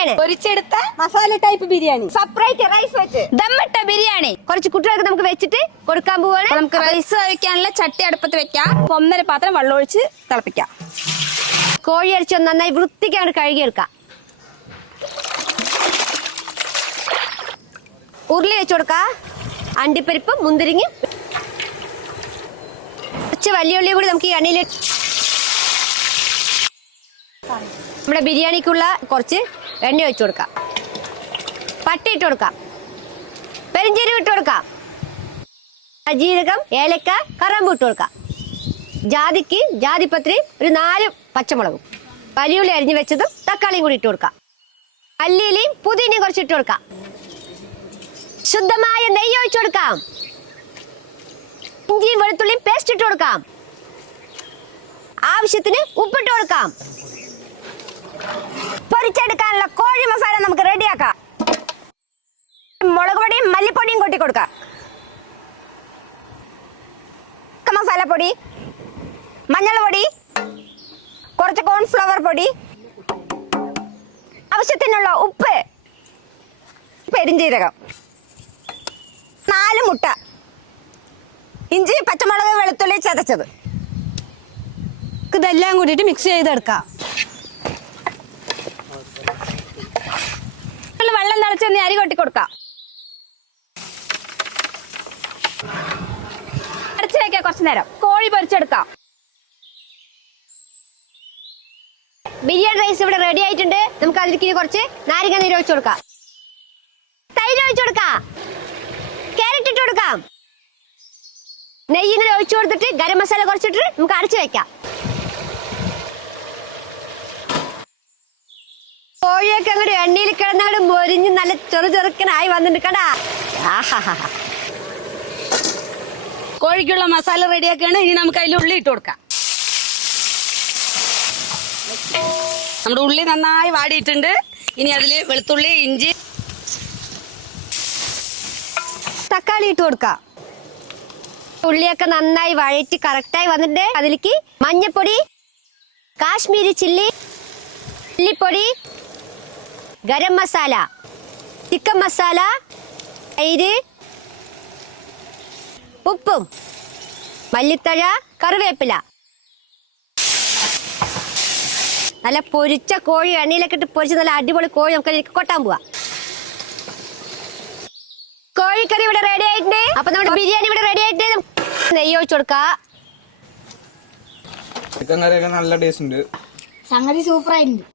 ബിരിയാണിയാണ് പൊരിച്ചെടുത്ത masala type biryani. Separate rice വെച്ച്. ദമ്മിട്ട ബിരിയാണി. കുറച്ച് കുട്ടികൾക്ക് നമുക്ക് വെച്ചിട്ട് കൊടുക്കാൻ പോവാണ്. നമുക്ക് റൈസ് കഴിക്കാനുള്ള ചട്ടി അടുപ്പത്ത് വെക്കാം. ഒന്നര പാത്രം വെള്ളം ഒഴിച്ച് തിളപ്പിക്കാം. കോഴി അരിച്ച് നന്നായി വൃത്തിക്ക് അങ്ങോട്ട് കഴുകിയെടുക്കാം. ഉരുളി വെച്ച് കൊടുക്കാം. അണ്ടിപ്പരിപ്പ് മുന്തിരിങ്ങി കുറച്ച് വലിയ ഉള്ളി കൂടി നമുക്ക് ഈ എണ്ണയിൽ നമ്മുടെ ബിരിയാണിക്കുള്ള കുറച്ച് എണ്ണ വെച്ച് കൊടുക്കാം. പട്ട ഇട്ട് കൊടുക്കാം. പെരിഞ്ചീരകം ഇട്ട് കൊടുക്കാം. ജീരകം ഏലക്ക കറമ്പ് ഇട്ട് കൊടുക്കാം. ജാതിക്ക് ജാതിപത്രി ഒരു നാല് പച്ചമുളകും. വലിയുള്ളി അരിഞ്ഞു വെച്ചതും തക്കാളിയും കൂടി ഇട്ട് കൊടുക്കാം. മല്ലിയിലയും പുതിനയും കുറച്ച് ഇട്ട് കൊടുക്കാം. ശുദ്ധമായ നെയ്യ് ഒഴിച്ചു കൊടുക്കാം. ഇഞ്ചിയും വെളുത്തുള്ളിയും പേസ്റ്റ് ഇട്ട് കൊടുക്കാം. ആവശ്യത്തിന് ഉപ്പിട്ട് കൊടുക്കാം. പൊരിച്ചെടുക്കാനുള്ള കോഴി മസാല നമുക്ക് റെഡിയാക്കാം. മുളക് പൊടിയും മല്ലിപ്പൊടിയും കൊട്ടി കൊടുക്കാം. മസാലപ്പൊടി മഞ്ഞൾ പൊടി കുറച്ച് കോൺഫ്ലവർ പൊടി ആവശ്യത്തിനുള്ള ഉപ്പ് പെരിഞ്ചീരകം നാല് മുട്ട ഇഞ്ചി പച്ചമുളക് വെളുത്തുള്ളി ചതച്ചത്. ഇതെല്ലാം കൂടിയിട്ട് മിക്സ് ചെയ്തെടുക്കാം. ഒന്ന് അരി കൊട്ടി കൊടുക്കാം. വെക്കാം കുറച്ചു നേരം. കോഴി പൊരിച്ചെടുക്കാം. ബിരിയാണി റൈസ് ഇവിടെ റെഡി ആയിട്ടുണ്ട്. നമുക്ക് അതിലേക്ക് കുറച്ച് നാരങ്ങ നീര് ഒഴിച്ചു കൊടുക്കാം. തൈര് ഒഴിച്ചു കൊടുക്കാം. കാരറ്റ് ഇട്ട് കൊടുക്കാം. നെയ്യ് ഇങ്ങനെ ഒഴിച്ചു കൊടുത്തിട്ട് ഗരം മസാല കുറച്ചിട്ട് നമുക്ക് അരച്ചു വെക്കാം. കോഴിയൊക്കെ അങ്ങോട്ട് എണ്ണയിൽ കിടന്നങ്ങോട്ട് മൊരിഞ്ഞ് നല്ല ചെറു ചെറുക്കനായി വന്നിട്ട് കടാ കോഴിക്കുള്ള മസാല റെഡിയാക്കാണ്. ഇനി നമുക്ക് അതിൽ ഉള്ളി ഇട്ട് കൊടുക്കാം. നമ്മുടെ ഉള്ളി നന്നായി വാടിയിട്ടുണ്ട്. ഇനി അതിൽ വെളുത്തുള്ളി ഇഞ്ചി. തക്കാളി ഇട്ട് കൊടുക്കാം. ഉള്ളിയൊക്കെ നന്നായി വഴറ്റി കറക്റ്റായി വന്നിട്ട് അതിലേക്ക് മഞ്ഞപ്പൊടി കാശ്മീരി ചില്ലി ചില്ലിപ്പൊടി ഗരം മസാല. ചിക്കൻ മസാല തൈര് ഉപ്പും മല്ലിത്തഴ കറിവേപ്പില. നല്ല പൊരിച്ച കോഴി എണ്ണയിലൊക്കെ ഇട്ട് പൊരിച്ച് നല്ല അടിപൊളി കോഴി നമുക്ക് കൊട്ടാൻ പോവാ. കോഴിക്കറി ഇവിടെ റെഡി ആയിട്ടുണ്ട്. അപ്പൊ നമ്മുടെ ബിരിയാണി ഇവിടെ റെഡി ആയിട്ട് നെയ്യ് ഒഴിച്ചു കൊടുക്കാം. ചിക്കൻ കറിയൊക്കെ നല്ല ടേസ്റ്റ് ഉണ്ട്. സംഗതി സൂപ്പറായിട്ടുണ്ട്